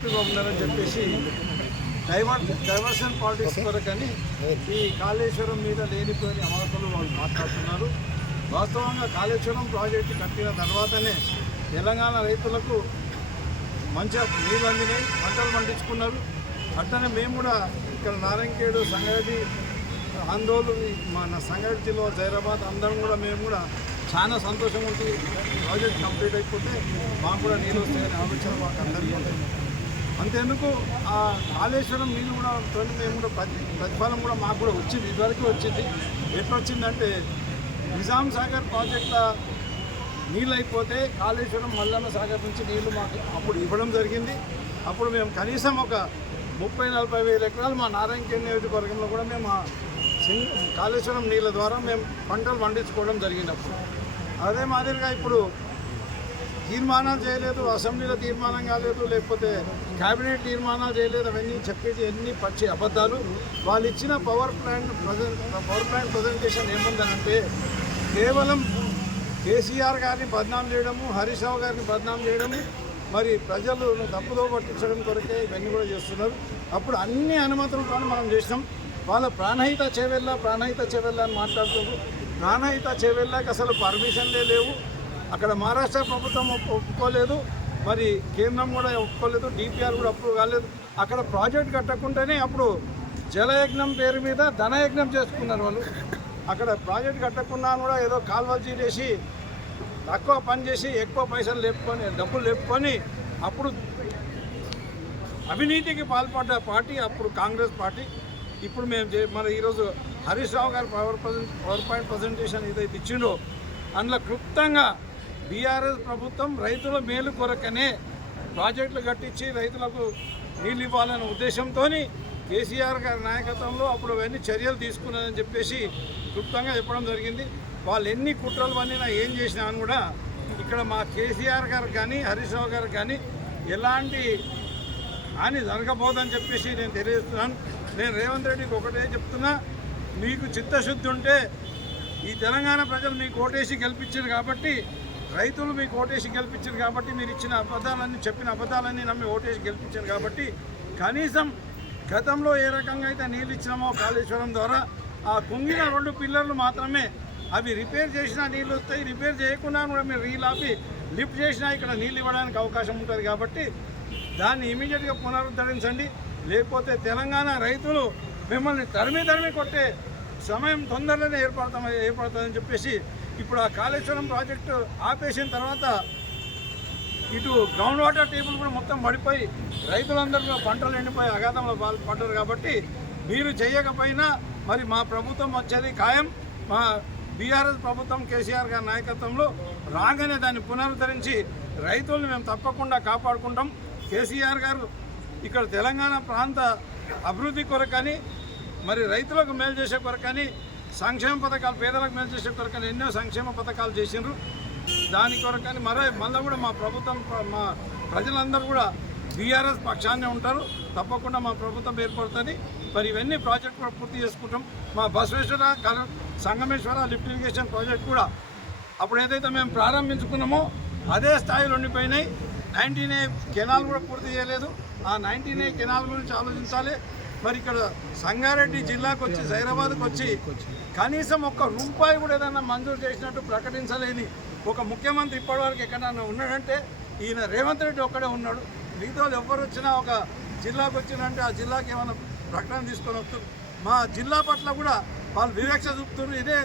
ఉన్నారని చెప్పేసి driver diversion politics కొరకని ఈ కాళేశ్వరం మీద లేనిపోయిన అమాసలు వాళ్ళు మాట్లాడుతున్నారు. వాస్తవంగా కాళేశ్వరం ప్రాజెక్టు కట్టిన తర్వాతనే తెలంగాణ రైతులకు మంచిగా నీళ్ళు అందినాయి పంటలు పండించుకున్నారు. అట్లనే మేము కూడా ఇక్కడ నారాయణఖేడు సంగారెడ్డి ఆందోళన మన సంగారెడ్డి జిల్లా జైరాబాద్ అందరం కూడా మేము కూడా చాలా సంతోషం ఉంటుంది ప్రాజెక్ట్ కంప్లీట్ అయిపోతే మాకు కూడా నీళ్ళు వస్తాయని ఆలోచన మాకు అందరికీ అంతేందుకు ఆ కాళేశ్వరం నీళ్ళు కూడా తోని మేము కూడా ప్రతి ప్రతిఫలం కూడా మాకు కూడా వచ్చింది ఇదివరకు వచ్చింది. ఎట్లా వచ్చిందంటే నిజాం సాగర్ ప్రాజెక్టుల నీళ్ళు అయిపోతే కాళేశ్వరం మల్లన్న సాగర్ నుంచి నీళ్ళు మాకు అప్పుడు ఇవ్వడం జరిగింది. అప్పుడు మేము కనీసం ఒక ముప్పై నలభై వేల ఎకరాలు మా నారాయణ నారాయణఖేడ్ నియోజకవర్గంలో కూడా మేము సింగ్ కాళేశ్వరం నీళ్ళ ద్వారా మేము పంటలు పండించుకోవడం జరిగింది అప్పుడు. అదే మాదిరిగా ఇప్పుడు తీర్మానాలు చేయలేదు అసెంబ్లీలో తీర్మానం కాలేదు లేకపోతే క్యాబినెట్ తీర్మానాలు చేయలేదు అవన్నీ చెప్పేది ఎన్ని పచ్చి అబద్ధాలు. వాళ్ళు ఇచ్చిన power plant present power plant presentation ఏముందనంటే కేవలం కేసీఆర్ గారిని బద్నాం చేయడము హరీష్ రావు గారిని బద్నాం చేయడము మరి ప్రజలు తప్పుదో పట్టించడం కొరకే ఇవన్నీ కూడా చేస్తున్నారు. అప్పుడు అన్ని అనుమతులతో మనం చేసినాం. వాళ్ళ ప్రాణహిత చేవెళ్ళ ప్రాణహిత చేవెళ్ళ అని మాట్లాడుతున్నారు. ప్రాణహిత చేవెళ్ళకి అసలు పర్మిషన్లే లేవు. అక్కడ మహారాష్ట్ర ప్రభుత్వం ఒప్పుకోలేదు. మరి కేంద్రం కూడా ఒప్పుకోలేదు. డిపిఆర్ కూడా అప్రూవ్ కాలేదు. అక్కడ ప్రాజెక్ట్ కట్టకుండానే అప్పుడు జలయజ్ఞం పేరు మీద ధనయజ్ఞం చేసుకున్నారు వాళ్ళు. అక్కడ ప్రాజెక్ట్ కట్టకుండా కూడా ఏదో కాల్వలు చీరేసి తక్కువ పని చేసి ఎక్కువ పైసలు లేపుకొని డబ్బులు లేపుకొని అప్పుడు అవినీతికి పాల్పడ్డ పార్టీ అప్పుడు కాంగ్రెస్ పార్టీ. ఇప్పుడు మేము చే- మన ఈరోజు హరీష్ రావు గారు power present power point presentation ఏదైతే ఇచ్చిండో అందులో క్లుప్తంగా బీఆర్ఎస్ ప్రభుత్వం రైతుల మేలు కొరకనే ప్రాజెక్టులు కట్టించి రైతులకు నీళ్ళు ఇవ్వాలనే ఉద్దేశంతో కేసీఆర్ గారి నాయకత్వంలో అప్పుడు అవన్నీ చర్యలు తీసుకున్నారని చెప్పేసి క్లుప్తంగా చెప్పడం జరిగింది. వాళ్ళు ఎన్ని కుట్రలు పన్నినా ఏం చేసినా అని కూడా ఇక్కడ మా కేసీఆర్ గారు కానీ హరీష్ రావు గారు కానీ ఎలాంటి హాని జరగబోదని చెప్పేసి నేను తెలియజేస్తున్నాను. నేను రేవంత్ రెడ్డికి ఒకటే చెప్తున్నా మీకు చిత్తశుద్ధి ఉంటే ఈ తెలంగాణ ప్రజలు మీకు ఓటేసి గెలిపించారు కాబట్టి రైతులు మీకు ఓటేసి గెలిపించారు కాబట్టి మీరు ఇచ్చిన అబద్ధాలన్నీ చెప్పిన అబద్ధాలన్నీ నమ్మి ఓటేసి గెలిపించారు కాబట్టి కనీసం గతంలో ఏ రకంగా అయితే నీళ్ళు ఇచ్చినామో కాళేశ్వరం ద్వారా ఆ కుంగిన రెండు పిల్లర్లు మాత్రమే అవి రిపేర్ చేసినా నీళ్ళు వస్తాయి రిపేర్ చేయకుండా కూడా మీరు రీలాపి ఆపి లిఫ్ట్ చేసినా ఇక్కడ నీళ్ళు ఇవ్వడానికి అవకాశం ఉంటుంది కాబట్టి దాన్ని ఇమీడియట్గా పునరుద్ధరించండి. లేకపోతే తెలంగాణ రైతులు మిమ్మల్ని తరిమి తరిమి కొట్టే సమయం తొందరలోనే ఏర్పడతాం ఏర్పడుతుందని చెప్పేసి ఇప్పుడు ఆ కాళేశ్వరం ప్రాజెక్టు ఆపేసిన తర్వాత ఇటు గ్రౌండ్ వాటర్ టేబుల్ కూడా మొత్తం పడిపోయి రైతులందరూ పంటలు ఎండిపోయి అగాధంలో పడ్డారు కాబట్టి మీరు చేయకపోయినా మరి మా ప్రభుత్వం వచ్చేది ఖాయం. మా బీఆర్ఎస్ ప్రభుత్వం కేసీఆర్ గారి నాయకత్వంలో రాగానే దాన్ని పునరుద్ధరించి రైతులను మేము తప్పకుండా కాపాడుకుంటాం. కేసీఆర్ గారు ఇక్కడ తెలంగాణ ప్రాంత అభివృద్ధి కొరకని మరి రైతులకు మేలు చేసే కొరకని సంక్షేమ పథకాలు పేదలకు మేలు చేసే కొరకని ఎన్నో సంక్షేమ పథకాలు చేసినారు దాని కొరకని మరో మళ్ళీ కూడా మా ప్రభుత్వం మా ప్రజలందరూ కూడా బీఆర్ఎస్ పక్షాన్నే ఉంటారు. తప్పకుండా మా ప్రభుత్వం ఏర్పడుతుంది. మరి ఇవన్నీ ప్రాజెక్ట్ కూడా పూర్తి చేసుకుంటాం. మా Basaveshwara Sangameshwara lift irrigation project కూడా అప్పుడు ఏదైతే మేము ప్రారంభించుకున్నామో అదే స్థాయిలో ఉండిపోయినాయి. నైన్టీన్ ఏ కెనాల్ కూడా పూర్తి చేయలేదు. ఆ నైన్టీన్ ఏ కెనాల్ గురించి ఆలోచించాలి. మరి ఇక్కడ సంగారెడ్డి జిల్లాకు వచ్చి హైదరాబాద్కి వచ్చి కనీసం ఒక్క రూపాయి కూడా ఏదైనా మంజూరు చేసినట్టు ప్రకటించలేని ఒక ముఖ్యమంత్రి ఇప్పటివరకు ఎక్కడన్నా ఉన్నాడంటే ఈయన రేవంత్ రెడ్డి ఒక్కడే ఉన్నాడు. మిగతా వాళ్ళు ఎవరు వచ్చినా ఒక జిల్లాకు వచ్చినంటే ఆ జిల్లాకి ఏమైనా ప్రకటన తీసుకొని వస్తారు. మా జిల్లా పట్ల కూడా వాళ్ళు వివక్ష చూపుతున్నారు. ఇదే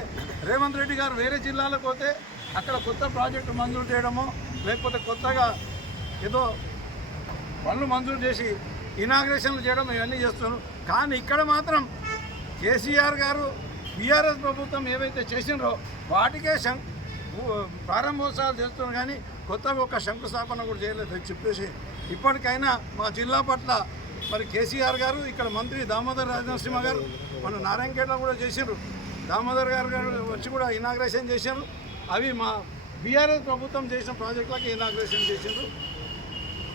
రేవంత్ రెడ్డి గారు వేరే జిల్లాలకు పోతే అక్కడ కొత్త ప్రాజెక్టు మంజూరు చేయడమో లేకపోతే కొత్తగా ఏదో పనులు మంజూరు చేసి ఇనాగ్రేషన్లు చేయడం ఇవన్నీ చేస్తున్నారు కానీ ఇక్కడ మాత్రం కేసీఆర్ గారు బీఆర్ఎస్ ప్రభుత్వం ఏవైతే చేసినారో వాటికే శం ప్రారంభోత్సవాలు చేస్తున్నారు కానీ కొత్తగా ఒక శంకుస్థాపన కూడా చేయలేదు అని చెప్పేసి ఇప్పటికైనా మా జిల్లా పట్ల మరి కేసీఆర్ గారు ఇక్కడ మంత్రి దామోదర్ రాజనరసింహ గారు మన నారాయణఖేడ్లో కూడా చేసిండ్రు. దామోదర్ గారు గారు వచ్చి కూడా ఇనాగ్రేషన్ చేశారు అవి మా బీఆర్ఎస్ ప్రభుత్వం చేసిన ప్రాజెక్టులకి ఇనాగ్రేషన్ చేసిండ్రు.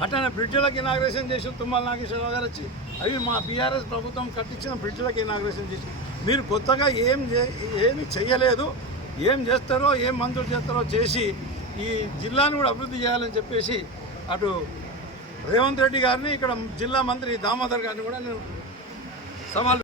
అట్లనే బ్రిడ్జ్లకు ఇనాగ్రేషన్ చేసి తుమ్మల నాగేశ్వరరావు గారు వచ్చి అవి మా బీఆర్ఎస్ ప్రభుత్వం కట్టించిన బ్రిడ్జ్లకు ఇనాగ్రేషన్ చేసి మీరు కొత్తగా ఏం ఏమి చేయలేదు ఏం చేస్తారో ఏం మంజూరు చేస్తారో చేసి ఈ జిల్లాను కూడా అభివృద్ధి చేయాలని చెప్పేసి అటు రేవంత్ రెడ్డి గారిని ఇక్కడ జిల్లా మంత్రి దామోదర్ గారిని కూడా నేను సవాల్